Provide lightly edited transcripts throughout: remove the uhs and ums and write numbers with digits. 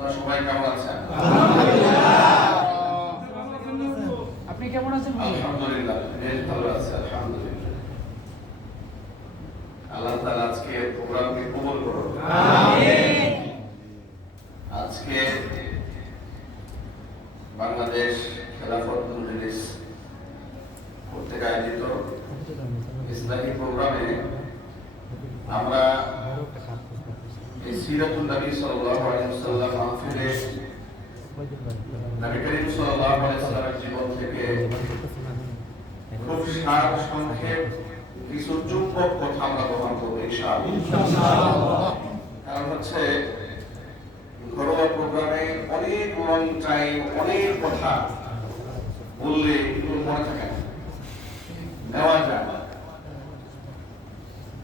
আপনারা সবাই কেমন আছেন? আপনি কেমন আছেন? আলহামদুলিল্লাহ, বেশ ভালো আছি, আলহামদুলিল্লাহ। আল্লাহ তাআলা আজকে প্রোগ্রামকে কবুল করুন। আমিন। আজকে বাংলাদেশ খেলাফত মজলিস কর্তৃক আয়োজিত ইসলামী প্রোগ্রামে আমরা এই সিরাতুন নবী সাল্লাল্লাহু আলাইহি ওয়াসাল্লাম মাহফিলে নবী করিম সাল্লাল্লাহু আলাইহি ওয়াসাল্লামের জীবন থেকে খুব সার সংক্ষেপ কিছু চুম্বক কথা আমরা গ্রহণ করবো ইনশাআল্লাহ। কারণ হচ্ছে ঘরোয়া প্রোগ্রামে অনেক লং টাইম অনেক কথা বললে এগুলো মনে থাকে না, নেওয়া যায় না।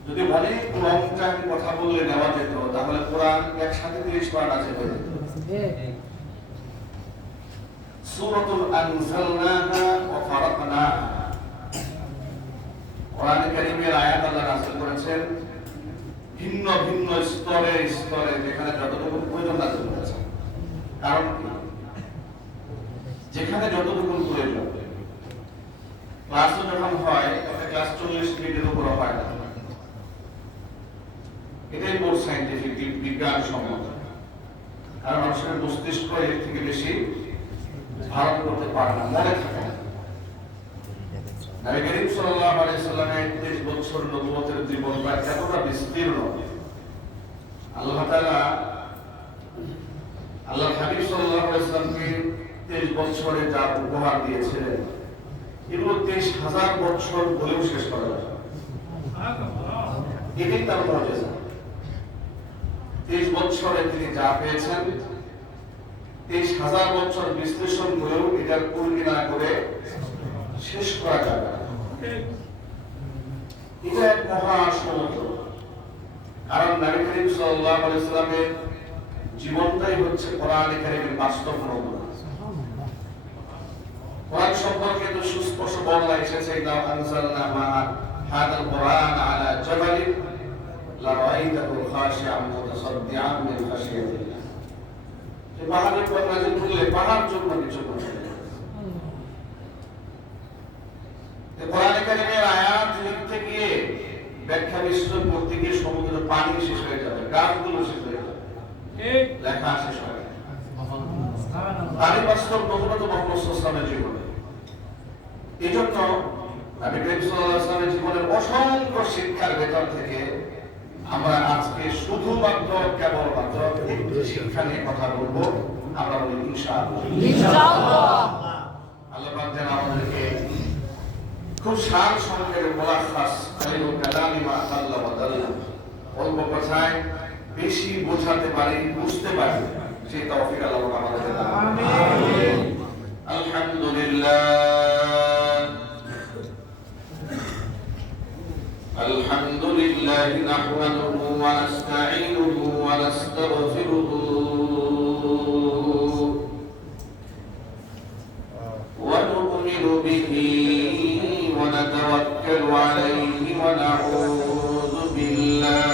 যদি অনেক লং টাইম কথা বললে নেওয়া যেত তাহলে কোরআন একসাথে 30 বার নাযিল হয়ে যেত। সূরাতুল আনজালনাহা ওয়া ফারাকনাহা, কোরআনে কারীমের আয়াত আল্লাহ নাযিল করেছেন ভিন্ন ভিন্ন স্তরে স্তরে, যেখানে যতটুকু প্রয়োজন নাযিল করেছেন। কারণ যেখানে যতটুকু প্রয়োজন, ক্লাসও যখন হয় তখন ক্লাস 40 মিনিটের উপর হয় না। এটাই মোর সায়েন্টিফিক বিজ্ঞান সম্মত। কারণ মানুষের মস্তিষ্ক এর থেকে বেশি ধারণ করতে পারে না, মনে থাকে না। নবী করিম সাল্লাল্লাহু আলাইহি সাল্লামের 30 বছর নবুয়তের জীবনটা এতটা বিস্তীর্ণ, আল্লাহ তাআলা আল্লাহর হাবিব সাল্লাল্লাহু আলাইহি সাল্লামকে 30 বছরে যা উপহার দিয়েছিলেন এগুলো 23,000 বছর বলেও শেষ করা যাবে না। এটাই তার মুজিজা। 23 বছরে তিনি যা পেয়েছেন 23,000 বছর বিশ্লেষণ করেও এটার পরিণা করে শেষ করা যাবে না। এটা এক মহা সমুদ্র। কারণ নবী করিম সাল্লাল্লাহু আলাইহি সাল্লামের জীবনটাই হচ্ছে কোরআনে কারীমের বাস্তব নমুনা। কোরআন সম্পর্কে তো সুস্পষ্ট বলা এসেছে, ইন্না আনজালনা মা হাদাল কোরআন আলা জাবালিন লারাআইতাহু খাশিআন মুতাসাদ্দিআন মিন খাশিয়াতিল্লাহ। যে পাহাড়ের উপর নাযিল করলে পাহাড় জন্য কিছু বলে। কোরআনে কারীমের আয়াত লিখতে গিয়ে ব্যাখ্যা বিশ্লেষণ করতে গিয়ে সমুদ্রের পানি শেষ হয়ে যাবে, গাছগুলো শেষ হয়ে যাবে, লেখা শেষ হয়ে যাবে। তারই বাস্তব নমুনা তো মুহাম্মদ সাল্লাল্লাহু আলাইহি ওয়াসাল্লামের জীবনে। এই জন্য নবী করিম সাল্লাল্লাহু আলাইহি ওয়াসাল্লামের জীবনের অসংখ্য শিক্ষার ভেতর থেকে আমরা আজকে শুধুমাত্র কেবলমাত্র একটি শিক্ষা নিয়ে কথা বলবো। আমরা বলি ইনশাআল্লাহ। আল্লাহ পাক যেন আমাদেরকে খুব সার সংক্ষেপে মুলাখাস খায়রুল কালামি মা আল্লাহ ওয়া দাল্লা, অল্প কথায় বেশি বোঝাতে পারি, বুঝতে পারি, সেই তৌফিক আল্লাহ আমাদেরকে দান করুন। আমিন। আলহামদুলিল্লাহ আলহামদুলিল্লাহ নাহমাদুহু ওয়া নাস্তাঈনুহু ওয়া নাস্তাগফিরুহু ওয়া নু'মিনু বিহি ওয়া নাতাওয়াক্কালু আলাইহি ওয়া নাউযু বিল্লাহ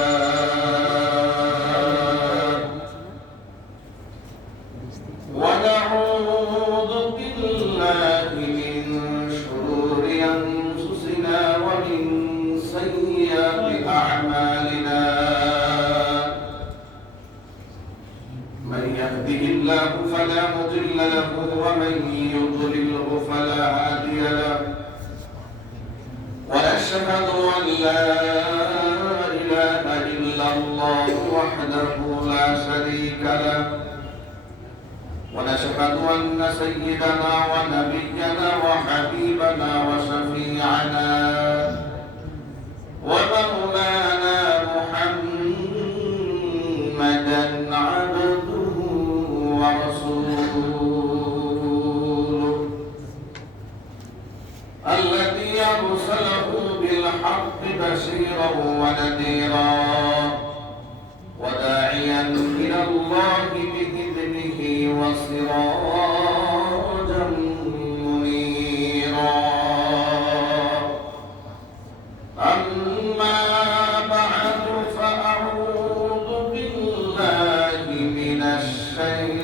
فلا مضل له ومن يضلله فلا هادي له ونشهد أن لا إله إلا الله وحده لا شريك له ونشهد أن سيدنا ونبينا وحبيبنا وشفيعنا ومولانا محمدا عبده ورسوله الذي أرسله بالحق بشيرا ونذيرا وداعيا إلى الله بإذنه وسراجا منيرا. أما بعد فأعوذ بالله من الشيطان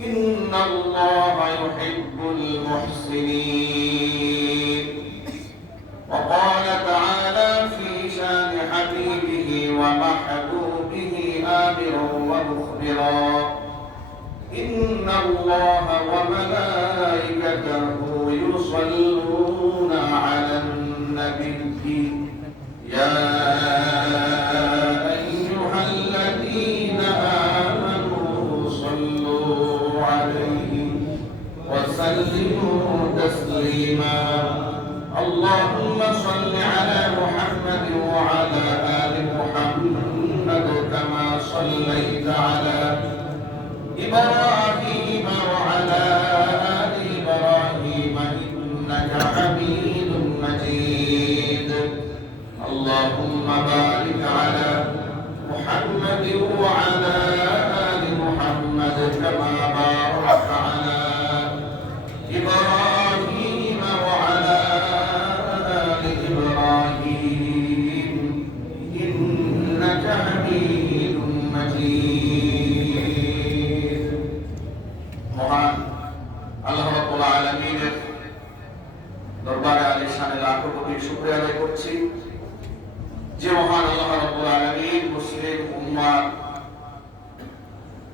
إن الله يحب المحسنين. وقال تعالى في شان حبيبه ومحبوبه آمرا ومخبرا إن الله وملائكته يصلون على النبي يا أيها الذين آمنوا صلوا عليه وسلموا تسليما. اللهم صل على محمد وعلى آل محمد كما صليت على إبراهيم وعلى آل إبراهيم إنك حميد مجيد. اللهم بارك على محمد وعلى آل محمد كما باركت على إبراهيم وعلى آل إبراهيم إنك حميد مجيد. মহান আল্লাহ রাব্বুল আলামিনের দরবারে আলিশানে লাখো কোটি শুকরিয়া আদায় করছি যে মহান আল্লাহ রাব্বুল আলামিন মুসলিম উম্মাহ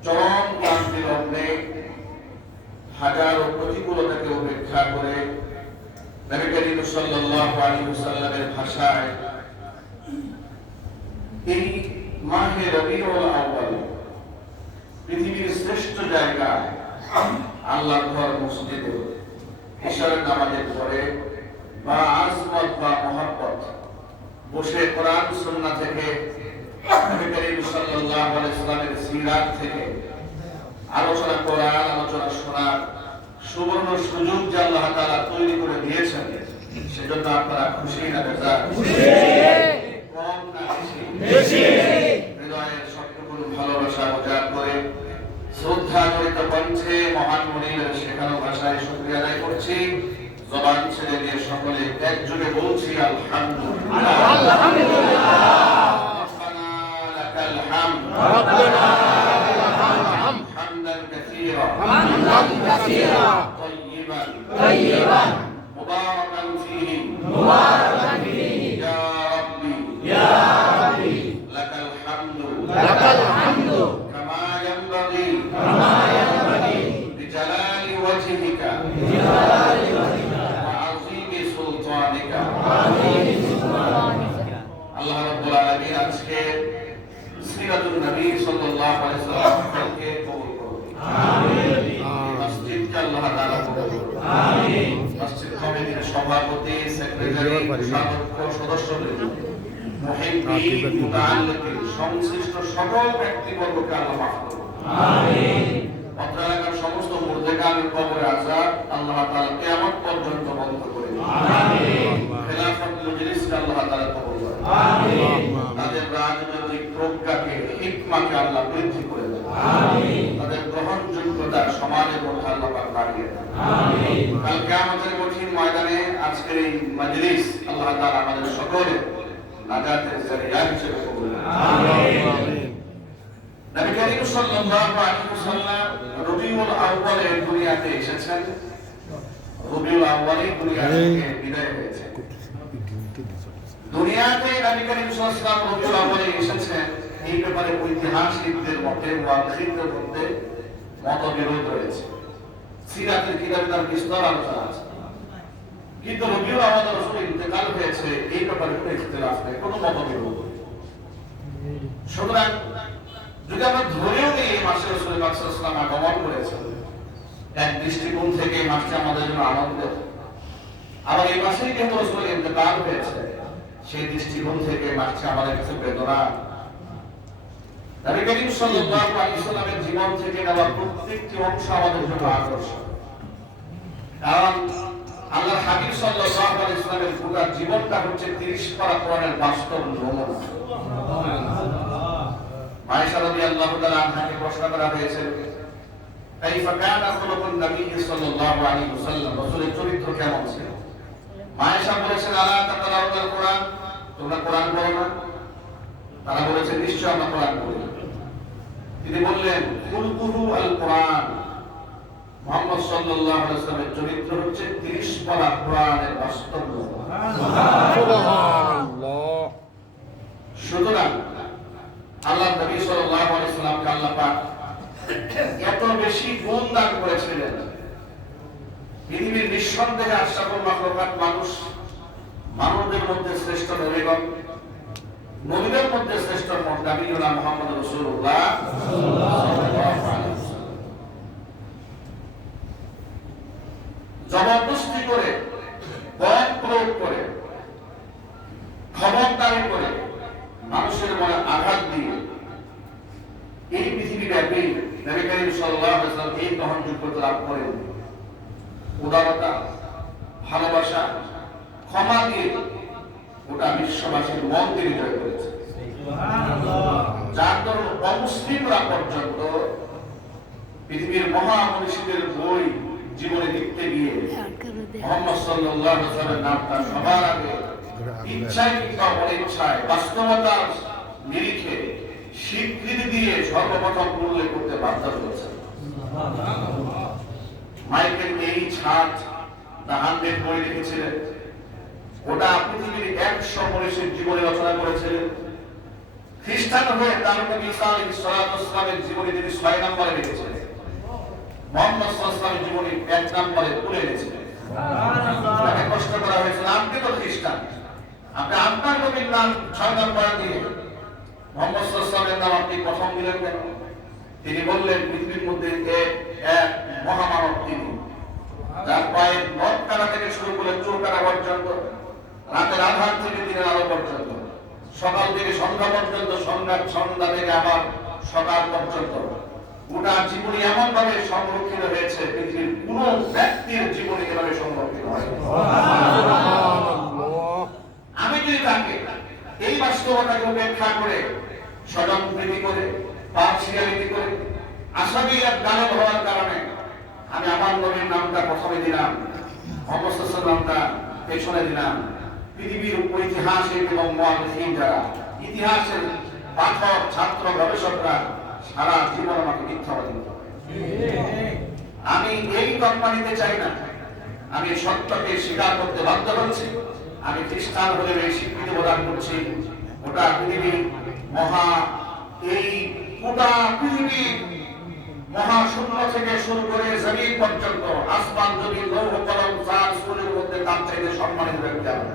চরম ক্লান্তির লগ্নে হাজারো প্রতিকূলতাকে উপেক্ষা করে নবী করিম সাল্লাল্লাহু আলাইহি ওয়াসাল্লামের ভাষায় এই মাহে রবিউল আউয়াল পৃথিবীর শ্রেষ্ঠ জায়গা আল্লাহর ঘর মসজিদে ইশারের নামাজের পরে বা আজমত বা মহব্বত বসে কোরআন সুন্নাহ থেকে নবী করিম সাল্লাল্লাহু আলাইহি ওয়াসাল্লামের সিরাত থেকে আলোচনা করার আলোচনা শোনার সুবর্ণ সুযোগ যে আল্লাহ তাআলা তৈরি করে দিয়েছেন সেজন্য আপনারা খুশি না বেজার? কম না বেশি? হৃদয়ের সবটুকু ভালোবাসা উজাড় করে শ্রদ্ধা জড়িত কণ্ঠে মহান মুনিরের শেখানো ভাষায় শুকরিয়া আদায় করছি। জবান ছেড়ে দিয়ে সকলে একযোগে বলছি আলহামদুলিল্লাহ। রব্বানা লাকাল হামদ হামদান কাসীরা তাইয়িবান মুবারাকান ফীহি ইয়া রাব্বি লাকাল হামদু কামা ইয়ানবাগি বিজালালি ওয়াজহিকা আল্লাহ রাব্বুল আলামিন আজকে সিরাতুন নবী সাল্লাল্লাহু আলাইহি ওয়াসাল্লামকে কবুল করুন। আমিন। মসজিদকে আল্লাহ তাআলা কবুল করুন। আমিন। মসজিদ কমিটির সভাপতি, সেক্রেটারি, সদস্যবৃন্দ, মুহিব্বিন, মুতাআল্লিকিন, সংশ্লিষ্ট সকল ব্যক্তিবর্গকে আল্লাহ মাফ করুন। আমিন। অত্র এলাকার সমস্ত মুর্দেগানের কবরে আযাব আল্লাহ তাআলা কিয়ামত পর্যন্ত বন্ধ করে দিন। আমিন। খেলাফত মজলিসকে আল্লাহ তাআলা কবুল করুন। আমিন। তাদের রাজনৈতিক প্রজ্ঞাকে, হিকমাকে আল্লাহ বৃদ্ধি করে দেন। আমিন। তাদের গ্রহণযোগ্যতা সমাজের মধ্যে আল্লাহ পাক বাড়িয়ে দেন। আমিন। কাল কিয়ামতের কঠিন ময়দানে আজকের এই মজলিস আল্লাহ তাআলা আমাদের সকলের নাজাতের জরিয়া হিসেবে কবুল করুন। আমিন। নবী করিম সাল্লাল্লাহু আলাইহি ওয়াসাল্লাম রবিউল আউয়ালে দুনিয়াতে এসেছেন। রবিউল আউয়ালে দুনিয়া থেকে বিদায় হয়েছেন। দুনিয়াতে নবী করিম সাল্লাল্লাহু আলাইহি ওয়াসাল্লাম রবিউল আউয়ালে এসেছেন, এই ব্যাপারে ঐতিহাসিকদের মধ্যে, মুহাদ্দিসদের মধ্যে মতবিরোধ রয়েছে। সিরাতের কিতাবে তার বিস্তর আলোচনা আছে, কিন্তু রবিউল আউয়ালে রাসূল ইন্তেকাল হয়েছে এই ব্যাপারে কোনো ইখতিলাফ নেই, কোনো মতবিরোধ নেই। সুতরাং যদি আমরা ধরেও নিই এই মাসে রাসূল পাক সাল্লাল্লাহু আলাইহি ওয়াসাল্লাম আগমন করেছেন, এক দৃষ্টিকোণ থেকে এই মাসটি আমাদের জন্য আনন্দের, আবার এই মাসেই যেহেতু রাসূল ইন্তেকাল হয়েছে সেই দৃষ্টিকোণ থেকে মাসটি আমাদের কাছে বেদনা। নবী করিম সাল্লাল্লাহু আলাইহি ওয়াসাল্লামের জীবন থেকে নেওয়া প্রত্যেকটি অংশ আমাদের জন্য আদর্শ, কারণ আল্লাহর হাবিব সাল্লাল্লাহু আলাইহি ওয়াসাল্লামের পুরো জীবনটা হচ্ছে 30 পারা কোরআনের বাস্তব নমুনা। আয়েশা রাদিয়াল্লাহু তাআলা আনহাকে প্রশ্ন করা হয়েছে, কাইফা কানা খুলুকুন নবী সাল্লাল্লাহু আলাইহি ওয়াসাল্লাম, রাসূলের চরিত্র কেমন ছিল? আয়েশা বলেছেন, আলা তাকরাউল কোরআন, তোমরা কোরআন পড়ো না? তারা বলেছে, নিশ্চয় আমরা কোরআন পড়ি। তিনি বললেন, খুলকুহু আল কোরআন, মুহাম্মদ সাল্লাল্লাহু আলাইহি ওয়াসাল্লামের চরিত্র হচ্ছে 30 পারা কোরআনের বাস্তবতা। সুবহানাল্লাহ। সুতরাং আল্লাহ নবী সাল্লাল্লাহু আলাইহি ওয়াসাল্লামকে আল্লাহ পাক এত বেশি গুণ দান করেছিলেন, পৃথিবীর নিঃসন্দেহে আশরাফুল মাখলুকাত মানুষ, মানবদের মধ্যে শ্রেষ্ঠ নবীগণ, নবীদের মধ্যে শ্রেষ্ঠ নবীনা মুহাম্মদ রাসূলুল্লাহ সাল্লাল্লাহু আলাইহি ওয়াসাল্লাম। জবরদস্তি করে, বল প্রয়োগ করে, ক্ষমতায়ন করে, মানুষের মনে আঘাত দিয়ে এই পৃথিবীব্যাপী নবী করিম সাল্লাল্লাহু আলাইহি ওয়াসাল্লাম এই গ্রহণযোগ্যতা লাভ করেন। উদারতা, ভালোবাসা, ক্ষমা দিয়ে গোটা বিশ্ববাসীর মন তিনি জয় করেছে। যার দরুন অমুসলিমরা পর্যন্ত পৃথিবীর মহামনীষীদের বই জীবনে লিখতে গিয়ে মুহাম্মদ সাল্লাল্লাহু আলাইহি ওয়াসাল্লামের নামটা সবার আগে ইচ্ছায় কিংবা অনিচ্ছায় বাস্তবতার নিরিখে স্বীকৃতি দিয়ে সর্বপ্রথম উল্লেখ করতে বাধ্য হয়েছে। মাইকেল ছাদ দা 100 বই লিখেছিলেন, ওটা পৃথিবীর 100 মনীষীর জীবনী রচনা করেছিলেন। খ্রিস্টান হয়ে তার নবী ঈসা আলাইহিস সালামের জীবনী তিনি 6 নম্বরে লিখেছিলেন, মুহাম্মদ সাল্লাল্লাহু আলাইহি ওয়াসাল্লামের জীবনী 1 নম্বরে তুলে এনেছিলেন। তাকে প্রশ্ন করা হয়েছিল, আপনি তো খ্রিস্টান, আপনি আপনার নবীর নাম 6 নম্বরে দিয়ে মুহাম্মদ সাল্লাল্লাহু আলাইহি ওয়াসাল্লামের নাম আপনি প্রথম দিলেন কেন? তিনি বললেন, পৃথিবীর মধ্যে এক মহামানব তিনি, যার পায়ের নখ কাটা থেকে শুরু করে চুল কাটা পর্যন্ত, রাতের আধার থেকে দিনের আলো পর্যন্ত, সকাল থেকে সন্ধ্যা পর্যন্ত, সন্ধ্যা থেকে আবার সকাল পর্যন্ত গোটা জীবনী এমন ভাবে সংরক্ষিত হয়েছে, পৃথিবীর কোন ব্যক্তির জীবনী এভাবে সংরক্ষিত হয়। আমি যদি তাকে এই বাস্তবতাকে উপেক্ষা করে, স্বজনপ্রীতি করে, পার্সিয়ালিটি করে, আসামিয়াত গালব হওয়ার কারণে আমি আমার নবীর নামটা প্রথমে দিলাম, মুহাম্মদ সাল্লাল্লাহু আলাইহি ওয়াসাল্লাম নামটা পেছনে দিলাম, পৃথিবীর ঐতিহাসিক এবং মুহাদ্দিসিন যারা, ইতিহাসের পাঠক, ছাত্র, গবেষকরা সারা জীবন আমাকে মিথ্যাবাদী বলে। আমি এই তকমা নিতে চাই না, আমি সত্যকে স্বীকার করতে বাধ্য হচ্ছি। আমি খ্রিস্টান হলে এই স্বীকৃতি প্রদান করছি, ওটা পৃথিবী এই গোটা পৃথিবী মহাশূন্য থেকে শুরু করে জমিন পর্যন্ত, আসমান, জমিন, লৌহ, কলম, চাঁদ, সূর্যের মধ্যে তার চাইতে সম্মানিত ব্যক্তি আমি।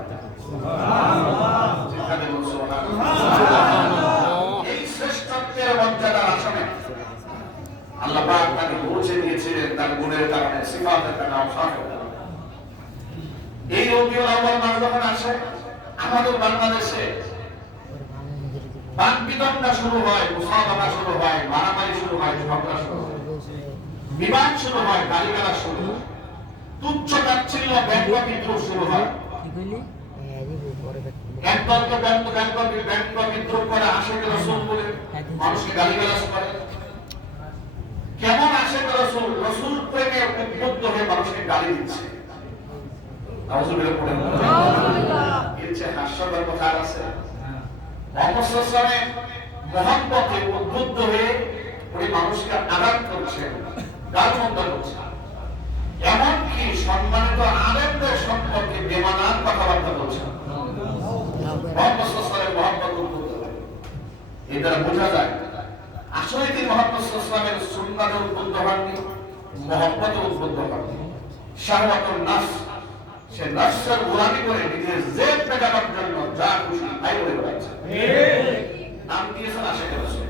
এই শ্রেষ্ঠত্বের মর্যাদার আসনে আল্লাহ পাক তাকে পৌঁছে দিয়েছিলেন তার গুণের কারণে, সিফাতের কারণে, আওসাফের কারণে। এই রবিউল আউয়াল মাস যখন আসে, আমাদের বাংলাদেশে বাকবিতণ্ডা শুরু হয়, মুসাবাকা শুরু হয়, মারামারি শুরু হয়, ঝগড়া শুরু হয়, বিবাদ শুরু হয়, গালিগালাজ শুরু হয়, তুচ্ছ তাচ্ছিল্য, ব্যঙ্গ বিদ্রুপ শুরু হয়। একদলকে ব্যঙ্গ বিদ্রুপ করে, আশিকে রাসূল বলে মানুষকে গালিগালাজ করে। কেমন আশিকে রাসূল? রাসূল প্রেমে উদ্বুদ্ধ হয়ে মানুষকে গালি দিচ্ছে। নাউযুবিল্লাহ পড়েন। এর চেয়ে হাস্যকর কথা আছে? মুহাম্মদ সাল্লাল্লাহু আলাইহি ওয়াসাল্লামের মহব্বতে উদ্বুদ্ধ হয়ে উনি মানুষকে আঘাত করছেন, গালমন্দ করছেন, এমনকি সম্মানিত আলেমদের সম্পর্কে বেমানান কথাবার্তা বলছেন। মুহাম্মদ সাল্লাল্লাহু আলাইহি ওয়াসাল্লামের মহব্বত উদ্বুদ্ধ হয়। এর দ্বারা বোঝা যায় আসলে তিনি মুহাম্মদ সাল্লাল্লাহু আলাইহি ওয়াসাল্লামের সুন্নাতে উদ্বুদ্ধ হননি, মহব্বতে উদ্বুদ্ধ হননি। শাহওয়াতুন নাফস, সে নফসের গোলামি করে নিজের জেদ মেটানোর জন্য যা খুশি তাই বলে বেড়াচ্ছে। নাম দিয়েছেন আশিকে রাসূল।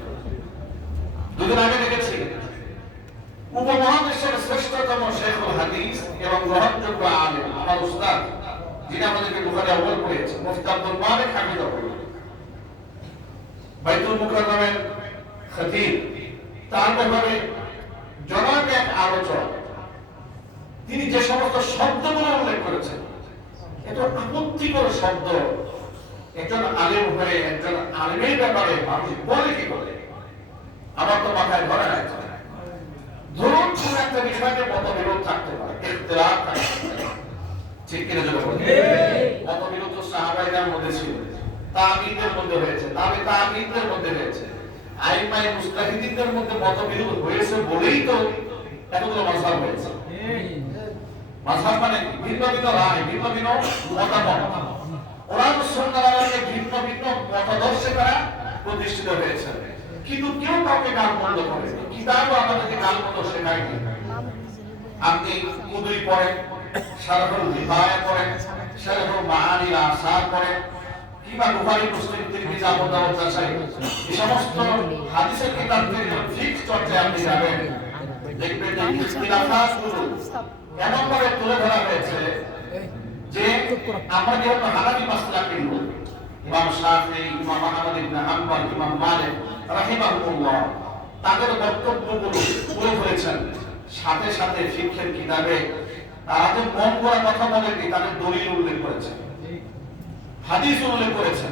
দুদিন আগে দেখেছি উপমহাদেশের শ্রেষ্ঠতম শেখুল হাদিস এবং গ্রহণযোগ্য আলেম, আমার উস্তাদ, যিনি আমাদেরকে বুখারী আউয়াল পড়িয়েছেন, মুফতি আব্দুল মালিক হাফিজাহুল্লাহ, বাইতুল মুকাররমের খতীব, তার ব্যাপারে জনক এক আলোচনা। তিনি যে সমস্ত শব্দগুলো উল্লেখ করেছেন, এটা আপত্তিকর শব্দ। একজন আলেম হয়ে একজন আলেমের ব্যাপারে মানুষ বলে কি করে? আমার তো মাথায় ধরে না। ধরুন কোন একটা বিষয়কে মতবিরোধ থাকতে পারে, ইখতিলাফ থাকতে পারে, ঠিক কিনা জোরে বলুন? মতবিরোধ তো সাহাবাইদের মধ্যে ছিল, তাবিঈদের মধ্যে হয়েছে, তাবিঈদের মধ্যে হয়েছে, আইমায়ে মুজতাহিদিনদের মধ্যে মতবিরোধ হয়েছে বলেই তো এতগুলো মাযহাব হয়েছে। মাযহাব মানে ভিন্ন ভিন্ন রায়, ভিন্ন ভিন্ন মতামত। কোরআন সুন্নাহর আলোকে ভিন্ন ভিন্ন মতাদর্শে তারা প্রতিষ্ঠিত হয়েছে। কিন্তু কেউ কাউকে গালমন্দ করে না। কিতাবও আমাদেরকে গালমন্দ শেখায়নি। আপনি কুদুই পড়েন, শারহুল হিদায়াহ পড়েন, শারহুল মাআনিল আসার পড়েন, কিংবা বুখারী, মুসলিম, তিরমিজি, আবু দাউদ, নাসাঈ, এই সমস্ত হাদিসের কিতাবগুলো ফিকহ চর্চায় আপনি যাবেন, দেখবেন যে ইখতিলাফাতগুলো এমন ভাবে তুলে ধরা হয়েছে যে আমরা যেহেতু হানাফি মাসলাক কিনব, ইমাম শাফিঈ, ইমাম আহমদ ইবনে হাম্বল, ইমাম মালিক রাহিমাহুল্লাহ তাদের বক্তব্যগুলো তুলে ধরেছেন। সাথে সাথে ফিকহের কিতাবে তারা যে মন করা কথা বলেননি, তাদের দলিল উল্লেখ করেছেন, হাদিস উল্লেখ করেছেন।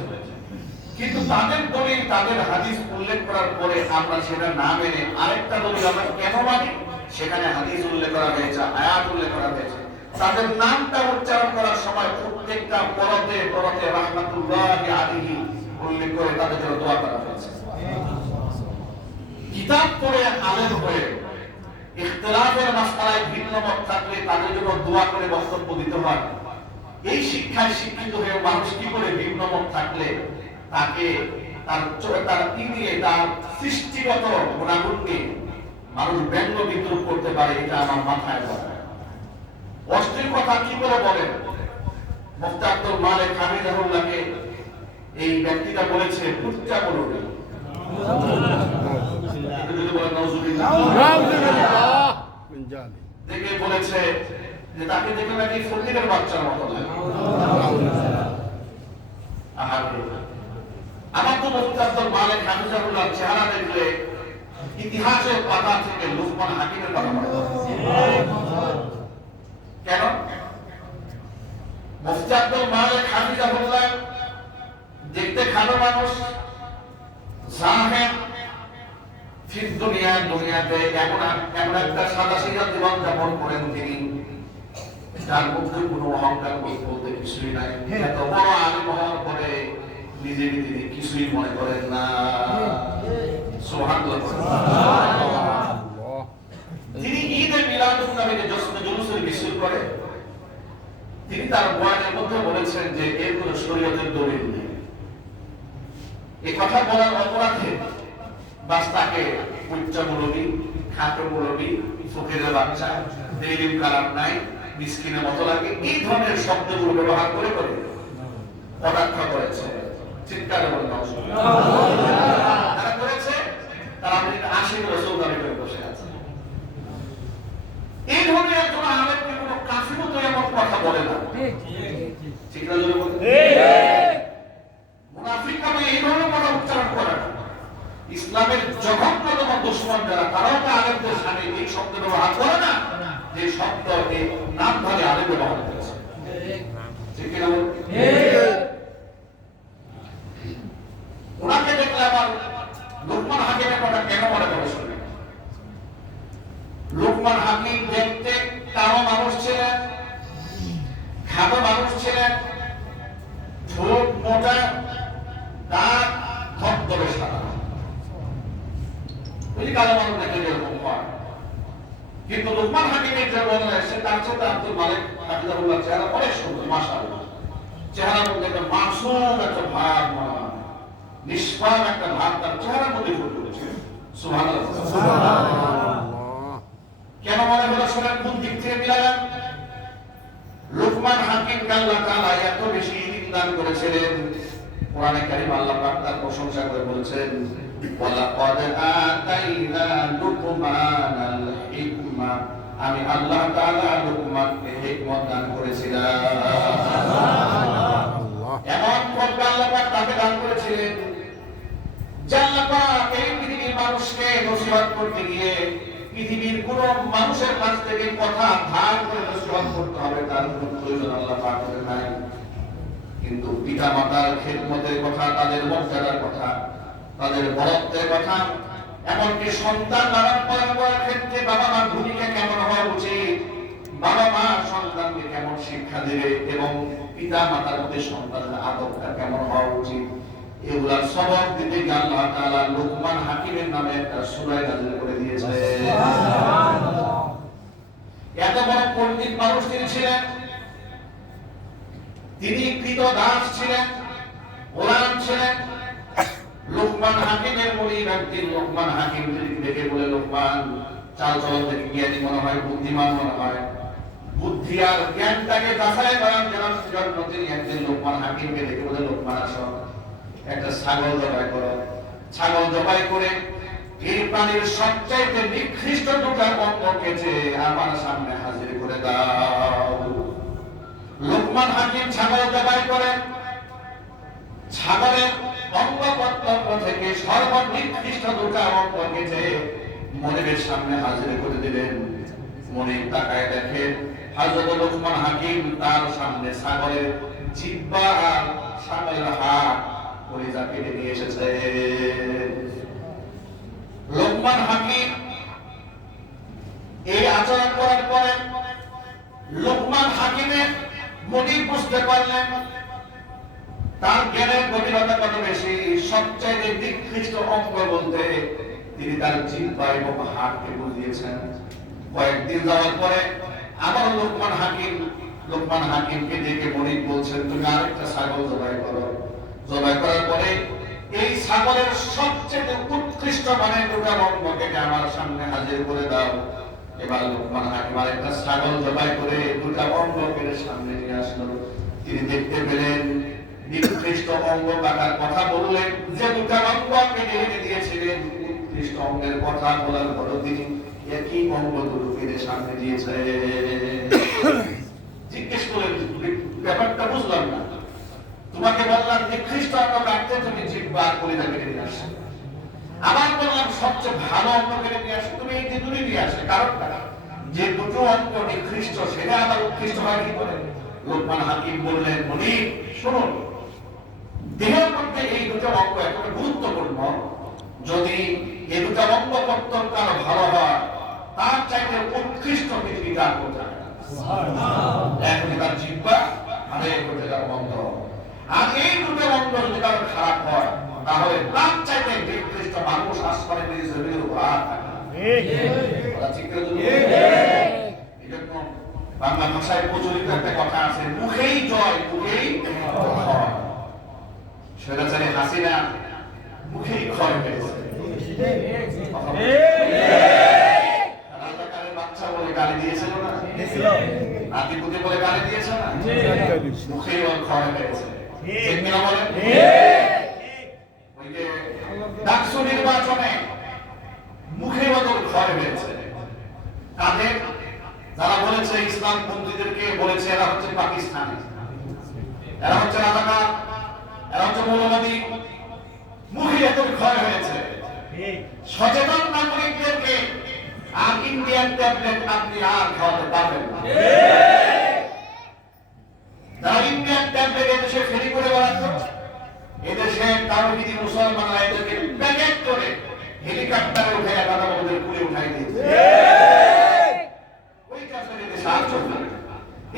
কিন্তু তাদের দলিল, তাদের হাদিস উল্লেখ করার পরে আমরা সেটা না মেনে আরেকটা দলিল আমরা কেন মানি? সেখানে হাদিস উল্লেখ করা হয়েছে, আয়াত উল্লেখ করা হয়েছে, তাদের নামটা উচ্চারণ করার সময় প্রত্যেকটা পরতে পরতে রাহমাতুল্লাহি আলাইহি উল্লেখ করে তাদের জন্য দোয়া করা হয়েছে। কিতাব পড়ে আলেম হয়ে ইখতিলাফের মাসআলায় ভিন্ন মত থাকলে তাদের জন্য দোয়া করে বক্তব্য দিতে হয়। এই শিক্ষায় শিক্ষিত হয়ে মানুষ কি করে ভিন্ন মত থাকলে তাকে তার নিয়ে তার সৃষ্টিগত গুণাগুণকে মানুষ ব্যঙ্গ বিদ্রুপ করতে পারে, এটা আমার মাথায় ধরে। অশ্লীল কথা কি করে বলেন? মুফতি আব্দুল মালিক হামিদাহুল্লাহকে এই ব্যক্তিটা বলেছে কুচ্চা বলবে, দেখে বলেছে যে তাকে দেখে নাকি ফকিরের বাচ্চার মতো লাগে। আমার তো মুফতি আব্দুল মালিক হামিদাহুল্লাহর চেহারা দেখলে ইতিহাসের পাতা থেকে লুকমান হাকিমের কথা মনে হয়। কেন? মুফতি আব্দুল মালিক হামিদাহুল্লাহ দেখতে খাটো মানুষ, জাহেদ, ফির দুনিয়াতে এমন একটা সাদাসিধা জীবন যাপন করেন তিনি, যার মধ্যে কোনো অহংকার বলতে কিছুই নাই। এত বড় আলিম হওয়ার পরে নিজেকে তিনি কিছুই মনে করেন না। সুবহানাল্লাহ। তিনি ঈদে মিলাদুন নবীর জশ্নে জুলুসের মিছিল করে তিনি তার বয়ানের মধ্যে বলেছেন যে এর কোনো শরীয়তের দলিল নেই। এই কথা বলার অপরাধে বাস তাকে উচ্চ মুরব্বী, খাটো মুরব্বী, ফকিরের বাচ্চা, দেলিম কালাম নাই, মিসকিনের মতো লাগে, এই ধরনের শব্দগুলো ব্যবহার করে করে কটাক্ষ করেছে। চিৎকার বলেন তারা করেছে, তারা আমাদের ৮০ বছর দাবি করে বসে আছে। এই ধরনের একজন আলেমকে কোনো কাফিরও তো এমন কথা বলে না। ঠিক না? মুনাফিক নামে এই ধরনের কথা উচ্চারণ করে না। ইসলামের জঘন্যতম দুশমন যারা, তারাও তো আলেমদের সামনে এই শব্দ ব্যবহার করে না, যে শব্দ এই নাম ধরে আলেম ব্যবহার করেছে। ঠিক না? ওনাকে দেখলে আমার লুকমান হাকিমের কথা কেন মনে পড়ে? শুনে লুকমান হাকিম দেখতে কালো মানুষ ছিলেন, খাটো মানুষ ছিলেন, ঠোঁট মোটা, দাঁত ধবধবে সাদা। বুঝলি কালো মানুষ দেখলে যেরকম হয়। কিন্তু লুকমান হাকিমের যে বদলে সে তার সাথে আব্দুল মালিক হাফিজাহুল্লাহ চেহারা অনেক সুন্দর, মাশাআল্লাহ। চেহারার মধ্যে একটা মাসুম একটা ভাব, নিষ্পাপ একটা ভাব তার চেহারার মধ্যে ফুটে উঠেছে। সুবহানাল্লাহ। কেন মনে হলো? শোনেন কোন দিক থেকে মিলালেন। লুকমান হাকিমকে আল্লাহ তাআলা এত বেশি ইলম দান করেছিলেন, কোরআনে কারীম আল্লাহ পাক তার প্রশংসা করে বলেছেন, ওয়ালাকাদ আতাইনা লুকমানাল হিকমা, আমি আল্লাহ তাআলা লুকমানকে হিকমত দান করেছিলাম। এমন প্রজ্ঞা আল্লাহ পাক তাকে দান করেছিলেন যে আল্লাহ পাক এই পৃথিবীর মানুষকে নসিহত করতে গিয়ে পৃথিবীর কোন মানুষের কাছ থেকে কথা ধার করে নসিহত করতে হবে তার কোনো প্রয়োজন আল্লাহ পাকের নাই। কিন্তু পিতা মাতার খেদমতের কথা, তাদের মর্যাদার কথা, তাদের বড়ত্বের কথা, এমনকি সন্তান লালন পালন করার ক্ষেত্রে বাবা মার ভূমিকা কেমন হওয়া উচিত, বাবা মা সন্তানকে কেমন শিক্ষা দেবে এবং পিতা মাতার মধ্যে সন্তানের আদবটা কেমন হওয়া উচিত, এগুলার সবক দিতে আল্লাহ তাআলা লুকমান হাকিমের নামে একটা সূরা নাযিল করে দিয়েছে। সুবহানাল্লাহ। বড় পণ্ডিত মানুষ তিনি ছিলেন, তিনি কৃতদাস ছিলেন, গোলাম ছিলেন। লোকমান হাকিমের মুরিদ একদিন লোকমান হাকিম দেখে বলে, লোকমান চাল চলন থেকে জ্ঞানী মনে হয়, বুদ্ধিমান মনে হয়, বুদ্ধি আর জ্ঞানটাকে যাচাই করার জন্য তিনি একদিন লোকমান হাকিমকে দেখে বলে, লোকমান আসো, একটা ছাগল জবাই করো। ছাগল জবাই করে এই প্রাণীর সবচাইতে নিকৃষ্ট দুটা অঙ্গ কেটে আমার সামনে হাজির করে দাও। লোকমান হাকিম ছাগল জবাই করেন, ছাগলের অঙ্গ প্রত্যঙ্গ থেকে সর্বনিকৃষ্ট দুটা অঙ্গ কেটে মনিবের সামনে হাজির করে দিলেন। মনিব তাকায় দেখেন হযরত লোকমান হাকিম তার সামনে ছাগলের জিহ্বা আর ছাগলের হাড় কলিজা কেটে নিয়ে এসেছে। লোকমান হাকিম এই আচরণ করার পরে লোকমান হাকিমের মনিব বুঝতে পারলেন তার জ্ঞানের গভীরতা কত বেশি। সবচেয়ে নিকৃষ্ট অঙ্গ বলতে তিনি তার জিহ্বা এবং হাড়কে বুঝিয়েছেন। কয়েকদিন যাওয়ার পরে আবার লোকমান হাকিমকে ডেকে মনিব বলছেন, তুমি আরেকটা ছাগল জবাই করো। জবাই করার পরে এই ছাগলের সবচেয়ে উৎকৃষ্ট মানের দুটা অঙ্গকে আমার সামনে হাজির করে দাও। এবার লোকমান হাকিম আরেকটা ছাগল জবাই করে দুটা অঙ্গকে সামনে নিয়ে আসলো। তিনি দেখতে পেলেন নিকৃষ্ট অঙ্গ কাটার কথা বললেন, যে দুটা অঙ্গ কেটে এনে দিয়েছিলেন, উৎকৃষ্ট অঙ্গের কথা বলার পর তিনি একই অঙ্গ দুটো কেটে সামনে দিয়েছে। জিজ্ঞেস করলেন, ব্যাপারটা বুঝলাম না, তোমাকে বললাম নিকৃষ্ট অঙ্গ কাটতে, তুমি জিহ্বা আর কলিজা কেটে নিয়ে আসো। আবার বললাম সবচেয়ে ভালো অঙ্গ কেটে নিয়ে আসো, তুমি এই দুটোই নিয়ে আসো। কারণটা যে দুটো অঙ্গ নিকৃষ্ট সেটা আবার উৎকৃষ্ট হয় কি করে? লোকমান হাকিম বললেন, মনিব শুনুন, দেহের মধ্যে এই দুটো অঙ্গ এতটা গুরুত্বপূর্ণ, যদি এই দুটো অঙ্গ প্রত্যঙ্গ আরো ভালো হয় তার চাইতে উৎকৃষ্ট পৃথিবীটা কোথায়? এখন তার জিহ্বা আর এক হতে যার অঙ্গ। আর এই দুটো অঙ্গ যদি কারো খারাপ হয় তাহলে তার চাইতে নিকৃষ্ট মানুষ আসমানে জমির উপর আর থাকে না। ঠিক এজন্য বাংলা ভাষায় প্রচলিত একটা কথা আছে, মুখেই জয় মুখেই ক্ষয়। স্বৈরাচারী হাসিনা মুখেই ক্ষয় হয়েছে। রাজাকারের বাচ্চা বলে গালি দিয়েছিল না, নাতিপুতি বলে গালি দিয়েছে না, মুখেই ওর ক্ষয় হয়েছে। ঠিক কিনা বলেন? ওই যে ডাকসু নির্বাচনে মুখে ওদের ক্ষয় হয়েছে। তাদের যারা বলেছে ইসলাম পন্থীদেরকে বলেছে এরা হচ্ছে পাকিস্তানি, এরা হচ্ছে রাজাকার, এরা হচ্ছে মৌলবাদী, মুখে এদের ক্ষয় হয়েছে। সচেতন নাগরিকদেরকে আর ইন্ডিয়ান ট্যাবলেট আপনি আর খাওয়াতে পারবেন না। যারা ইন্ডিয়ান ট্যাবলেট এদেশে ফেরি করে বেড়াতো, এদেশে তাওহীদি মুসলমানরা এদেরকে প্যাকেট করে হেলিকপ্টারে উঠে রাজাবাবুদের কুলে উঠাই দিয়েছে। ওই কাজটা এদেশে আর চলবে না।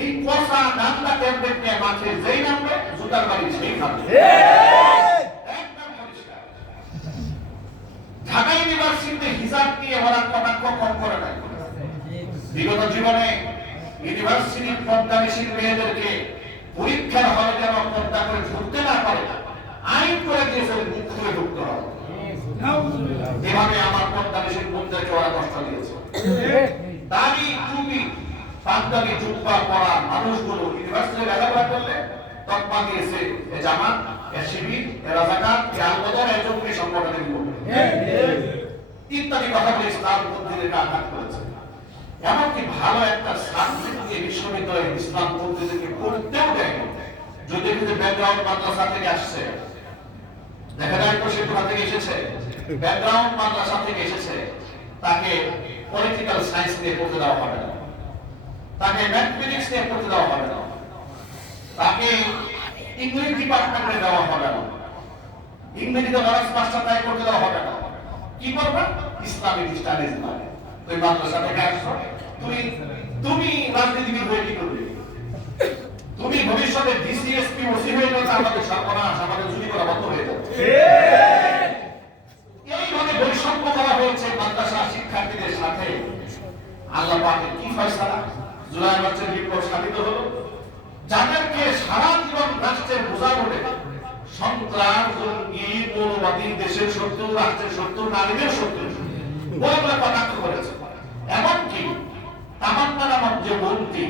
এই পচা নান্দা ট্যাবলেট নিয়ে মাঠে যেই নামবে জুতার বাড়ি সেই খাবে। একদম পরিষ্কার। ঢাকা ইউনিভার্সিটিতে হিসাব নিয়ে ওরা কটাক্ষ কম করে নাই। বিগত জীবনে ইউনিভার্সিটির পদ্মানিশীল মেয়েদেরকে পরীক্ষার হলে যেন পদ্মা করে ঢুকতে না পারে আইন করে দিয়েছে, মুখ খুলে ঢুকতে হবে। এভাবে আমার পদ্মানিশীল বোনদেরকে ওরা কষ্ট দিয়েছে। দাড়ি টুপি পাঞ্জাবি জুব্বা পরা মানুষগুলো ইউনিভার্সিটিতে লেখাপড়া করলে তকমা দিয়েছে এ জামাত, এ শিবির, এ রাজাকার, এ আলবদর, এ জঙ্গি সংগঠনের লোক ইত্যাদি কথা বলে ইসলাম পন্থীদেরকে আঘাত করেছে। এমনকি ভালো একটা সাবজেক্টে বিশ্ববিদ্যালয়ে ইসলাম পন্থীদেরকে পড়তেও দেয়। যদি ব্যাকগ্রাউন্ড মাদ্রাসা থেকে আসছে, দেখা যায় তো সে কোথা থেকে এসেছে, ব্যাকগ্রাউন্ড মাদ্রাসা থেকে এসেছে, তাকে পলিটিক্যাল সায়েন্স নিয়ে পড়তে দেওয়া হবে না, তাকে ম্যাথমেটিক্স নিয়ে পড়তে দেওয়া হবে না, তাকে ইংলিশ ডিপার্টমেন্টে দেওয়া হবে না, ইংরেজিতে অনার্স মাস্টার তাই করতে দেওয়া হবে না। কি করবে? ইসলামিক স্টাডিজ মানে তুই মাদ্রাসা থেকে আসছো, তুমি রাজনীতিবিদ হয়ে কি করবে? তুমি ভবিষ্যতে ডিসিএসপি ওসি হয়ে যাবে, আমাদের সর্বনাশ, আমাদের চুরি করা বন্ধ হয়ে যাবে। এইভাবে বৈষম্য করা হয়েছে মাদ্রাসা শিক্ষার্থীদের সাথে। আল্লাহ পাকের কি ফয়সালা? জুলাই মাসের বিপ্লব সাধিত হলো, যাদেরকে সারা জীবন রাষ্ট্রের বোঝা বলে সন্ত্রাস, জঙ্গি, মৌলবাদী, দেশের শত্রু, রাষ্ট্রের শত্রু, নারীদের শত্রু বলে বলে কটাক্ষ করেছে। এমনকি তামান্না নামক যে মন্ত্রী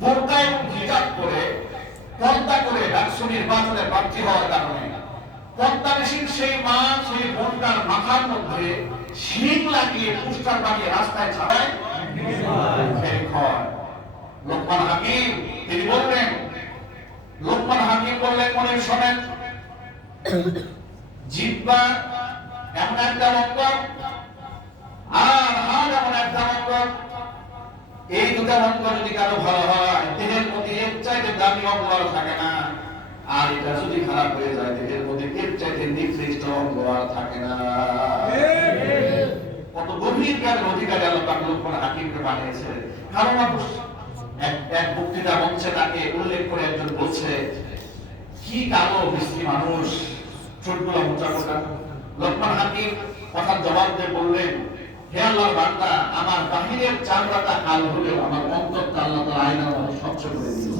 বোরকা এবং হিজাব করে পর্দা করে ডাকসু নির্বাচনে প্রার্থী হওয়ার কারণে পদ্মাবেশীর সেই মা সেই বোনটার মাথার মধ্যে শিং লাগিয়ে পোস্টার বানিয়ে রাস্তায় ছাড়ায় লোকমান হাকিম তিনি বললেন, লোকমান হাকিম বললেন মনে শোনেন, জিহ্বা এমন একটা অঙ্গ আর হাত এমন একটা অঙ্গ, এই দুটা অঙ্গ যদি কারো ভালো হয় দেহের মধ্যে এর চাইতে দামি অঙ্গ আর থাকে না, আর এটা যদি খারাপ হয়ে যায় দেহের মধ্যে এর চাইতে নিকৃষ্ট অঙ্গ আর থাকে না। কত গভীর জ্ঞানের অধিকারী আল্লাহ পাক লোকমান হাকিমকে বানিয়েছে। কারণ মানুষ এক বক্তৃতা মঞ্চে তাকে উল্লেখ করে একজন বলছে, কি কালো মিষ্টি মানুষ, ছোটগুলো মোটা মোটা। লোকমান হাকিম কথার জবাব দিয়ে বললেন, হে আল্লাহর বান্দা, আমার বাহিরের চামড়াটা কালো হলেও আমার অন্তরটা আল্লাহ তাআলা আয়নার মতো স্বচ্ছ করে দিয়েছে।